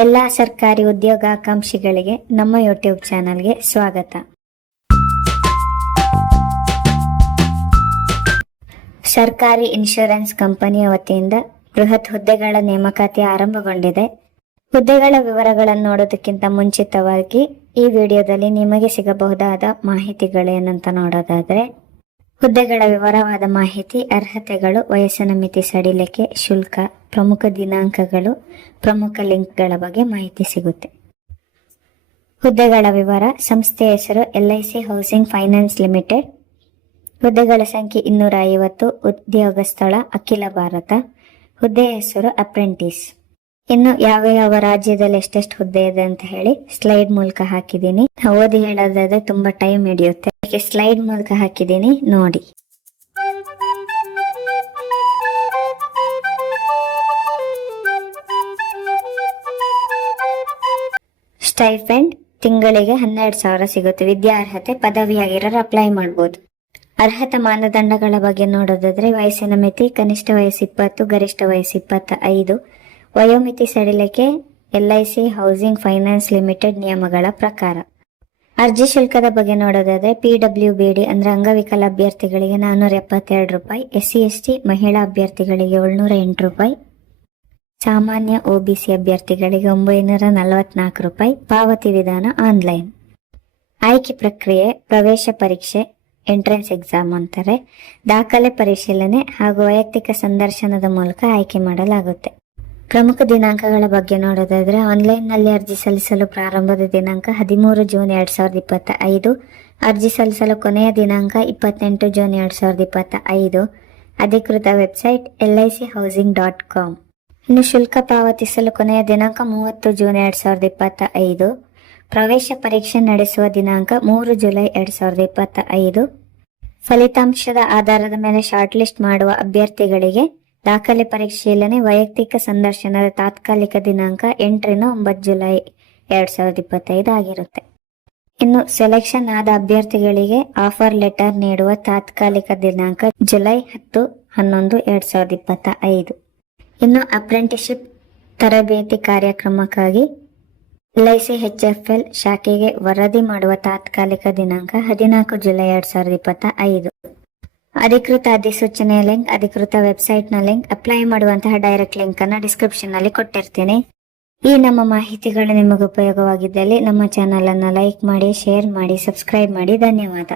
ಎಲ್ಲ ಸರ್ಕಾರಿ ಉದ್ಯೋಗಾಕಾಂಕ್ಷಿಗಳಿಗೆ ನಮ್ಮ ಯೂಟ್ಯೂಬ್ ಚಾನಲ್ಗೆ ಸ್ವಾಗತ. ಸರ್ಕಾರಿ ಇನ್ಶೂರೆನ್ಸ್ ಕಂಪನಿಯ ವತಿಯಿಂದ ಬೃಹತ್ ಹುದ್ದೆಗಳ ನೇಮಕಾತಿ ಆರಂಭಗೊಂಡಿದೆ. ಹುದ್ದೆಗಳ ವಿವರಗಳನ್ನು ನೋಡೋದಕ್ಕಿಂತ ಮುಂಚಿತವಾಗಿ ಈ ವಿಡಿಯೋದಲ್ಲಿ ನಿಮಗೆ ಸಿಗಬಹುದಾದ ಮಾಹಿತಿಗಳೇನಂತ ನೋಡೋದಾದ್ರೆ, ಹುದ್ದೆಗಳ ವಿವರವಾದ ಮಾಹಿತಿ, ಅರ್ಹತೆಗಳು, ವಯಸ್ಸಿನ ಮಿತಿ, ಸಡಿಲಿಕೆ, ಶುಲ್ಕ ಪ್ರಮುಖ ದಿನಾಂಕಗಳು, ಪ್ರಮುಖ ಲಿಂಕ್ಗಳ ಬಗ್ಗೆ ಮಾಹಿತಿ ಸಿಗುತ್ತೆ. ಹುದ್ದೆಗಳ ವಿವರ ಸಂಸ್ಥೆ ಹೆಸರು ಎಲ್ಐಸಿ ಹೌಸಿಂಗ್ ಫೈನಾನ್ಸ್ ಲಿಮಿಟೆಡ್. ಹುದ್ದೆಗಳ ಸಂಖ್ಯೆ ಇನ್ನೂರ ಐವತ್ತು ಉದ್ಯೋಗ ಸ್ಥಳ, ಅಖಿಲ ಭಾರತ. ಹುದ್ದೆ ಹೆಸರು ಅಪ್ರೆಂಟಿಸ್. ಇನ್ನು ಯಾವ ಯಾವ ರಾಜ್ಯದಲ್ಲಿ ಎಷ್ಟೆಷ್ಟು ಹುದ್ದೆ ಇದೆ ಅಂತ ಹೇಳಿ ಸ್ಲೈಡ್ ಮೂಲಕ ಹಾಕಿದ್ದೀನಿ. ಓದಿ ಹೇಳೋದಾದ್ರೆ ತುಂಬಾ ಟೈಮ್ ಹಿಡಿಯುತ್ತೆ. ಸ್ಲೈಡ್ ಮೂಲಕ ಹಾಕಿದ್ದೀನಿ, ನೋಡಿ. ಸ್ಟೈಫೆಂಡ್ ತಿಂಗಳಿಗೆ ಹನ್ನೆರಡು ಸಾವಿರ ಸಿಗುತ್ತೆ. ವಿದ್ಯಾರ್ಹತೆ, ಪದವಿಯಾಗಿರೋರು ಅಪ್ಲೈ ಮಾಡ್ಬೋದು. ಅರ್ಹತಾ ಮಾನದಂಡಗಳ ಬಗ್ಗೆ ನೋಡೋದಾದ್ರೆ, ವಯಸ್ಸಿನ ಮಿತಿ, ಕನಿಷ್ಠ ವಯಸ್ಸು ಇಪ್ಪತ್ತು, ಗರಿಷ್ಠ ವಯಸ್ಸು ಇಪ್ಪತ್ತ ಐದು ವಯೋಮಿತಿ ಸಡಿಲಿಕೆ ಸಿ ಹೌಸಿಂಗ್ ಫೈನಾನ್ಸ್ ಲಿಮಿಟೆಡ್ ನಿಯಮಗಳ ಪ್ರಕಾರ. ಅರ್ಜಿ ಶುಲ್ಕದ ಬಗ್ಗೆ ನೋಡೋದಾದ್ರೆ, ಪಿ ಡಬ್ಲ್ಯೂ ಬಿ ಡಿ ಅಂದ್ರೆ ಅಂಗವಿಕಲ ಅಭ್ಯರ್ಥಿಗಳಿಗೆ ನಾನ್ನೂರ ಎಪ್ಪತ್ತೆರಡು ರೂಪಾಯಿ ಎಸ್ ಸಿ ಎಸ್ ಟಿ ಮಹಿಳಾ ಅಭ್ಯರ್ಥಿಗಳಿಗೆ ಏಳ್ನೂರ ಎಂಟು ರೂಪಾಯಿ ಸಾಮಾನ್ಯ ಒಬಿಸಿ ಅಭ್ಯರ್ಥಿಗಳಿಗೆ ಒಂಬೈನೂರ ನಲವತ್ನಾಲ್ಕು ರೂಪಾಯಿ ಪಾವತಿ ವಿಧಾನ ಆನ್ಲೈನ್. ಆಯ್ಕೆ ಪ್ರಕ್ರಿಯೆ, ಪ್ರವೇಶ ಪರೀಕ್ಷೆ, ಎಂಟ್ರೆನ್ಸ್ ಎಕ್ಸಾಮ್ ಅಂತಾರೆ. ದಾಖಲೆ ಪರಿಶೀಲನೆ ಹಾಗೂ ವೈಯಕ್ತಿಕ ಸಂದರ್ಶನದ ಮೂಲಕ ಆಯ್ಕೆ ಮಾಡಲಾಗುತ್ತೆ. ಪ್ರಮುಖ ದಿನಾಂಕಗಳ ಬಗ್ಗೆ ನೋಡೋದಾದ್ರೆ ಆನ್ಲೈನ್ನಲ್ಲಿ ಅರ್ಜಿ ಸಲ್ಲಿಸಲು ಪ್ರಾರಂಭದ ದಿನಾಂಕ ಹದಿಮೂರು ಜೂನ್ ಎರಡ್ ಸಾವಿರದ ಇಪ್ಪತ್ತ ಐದು ಅರ್ಜಿ ಸಲ್ಲಿಸಲು ಕೊನೆಯ ದಿನಾಂಕ ಇಪ್ಪತ್ತೆಂಟು ಜೂನ್ ಎರಡ್ ಸಾವಿರದ ಇಪ್ಪತ್ತ ಐದು ಅಧಿಕೃತ website L I C housing dot com. ಇನ್ನು ಶುಲ್ಕ ಪಾವತಿಸಲು ಕೊನೆಯ ದಿನಾಂಕ ಮೂವತ್ತು ಜೂನ್ ಎರಡ್ ಸಾವಿರದ ಇಪ್ಪತ್ತ ಐದು ಪ್ರವೇಶ ಪರೀಕ್ಷೆ ನಡೆಸುವ ದಿನಾಂಕ ಮೂರು ಜುಲೈ ಎರಡ್ ಸಾವಿರದ ಇಪ್ಪತ್ತ ಐದು ಫಲಿತಾಂಶದ ಆಧಾರದ ಮೇಲೆ ಶಾರ್ಟ್ ಲಿಸ್ಟ್ ಮಾಡುವ ಅಭ್ಯರ್ಥಿಗಳಿಗೆ ದಾಖಲೆ ಪರಿಶೀಲನೆ ವೈಯಕ್ತಿಕ ಸಂದರ್ಶನದ ತಾತ್ಕಾಲಿಕ ದಿನಾಂಕ ಎಂಟರಿಂದ ಒಂಬತ್ತು ಜುಲೈ ಎರಡ್ ಸಾವಿರದ ಇಪ್ಪತ್ತೈದು ಆಗಿರುತ್ತೆ. ಇನ್ನು ಸೆಲೆಕ್ಷನ್ ಆದ ಅಭ್ಯರ್ಥಿಗಳಿಗೆ ಆಫರ್ ಲೆಟರ್ ನೀಡುವ ತಾತ್ಕಾಲಿಕ ದಿನಾಂಕ ಜುಲೈ ಹತ್ತು ಹನ್ನೊಂದು ಎರಡ್ ಸಾವಿರದ ಇಪ್ಪತ್ತ ಐದು ಇನ್ನು ಅಪ್ರೆಂಟಿಶಿಪ್ ತರಬೇತಿ ಕಾರ್ಯಕ್ರಮಕ್ಕಾಗಿ ಎಲ್ಐಸಿ ಎಲ್ ಶಾಖೆಗೆ ವರದಿ ಮಾಡುವ ತಾತ್ಕಾಲಿಕ ದಿನಾಂಕ ಹದಿನಾಲ್ಕು ಜುಲೈ ಎರಡ್ ಸಾವಿರದ ಇಪ್ಪತ್ತ ಐದು ಅಧಿಕೃತ ಅಧಿಸೂಚನೆಯ ಲಿಂಕ್, ಅಧಿಕೃತ ವೆಬ್ಸೈಟ್ನ ಲಿಂಕ್ ಅಪ್ಲೈ ಮಾಡುವಂತಹ ಡೈರೆಕ್ಟ್ ಲಿಂಕ್ ಅನ್ನು ಡಿಸ್ಕ್ರಿಪ್ಷನ್ನಲ್ಲಿ ಕೊಟ್ಟಿರ್ತೀನಿ. ಈ ನಮ್ಮ ಮಾಹಿತಿಗಳು ನಿಮಗೆ ಉಪಯೋಗವಾಗಿದ್ದಲ್ಲಿ ನಮ್ಮ ಚಾನೆಲ್ ಅನ್ನು ಲೈಕ್ ಮಾಡಿ ಶೇರ್ ಮಾಡಿ ಸಬ್ಸ್ಕ್ರೈಬ್ ಮಾಡಿ. ಧನ್ಯವಾದ.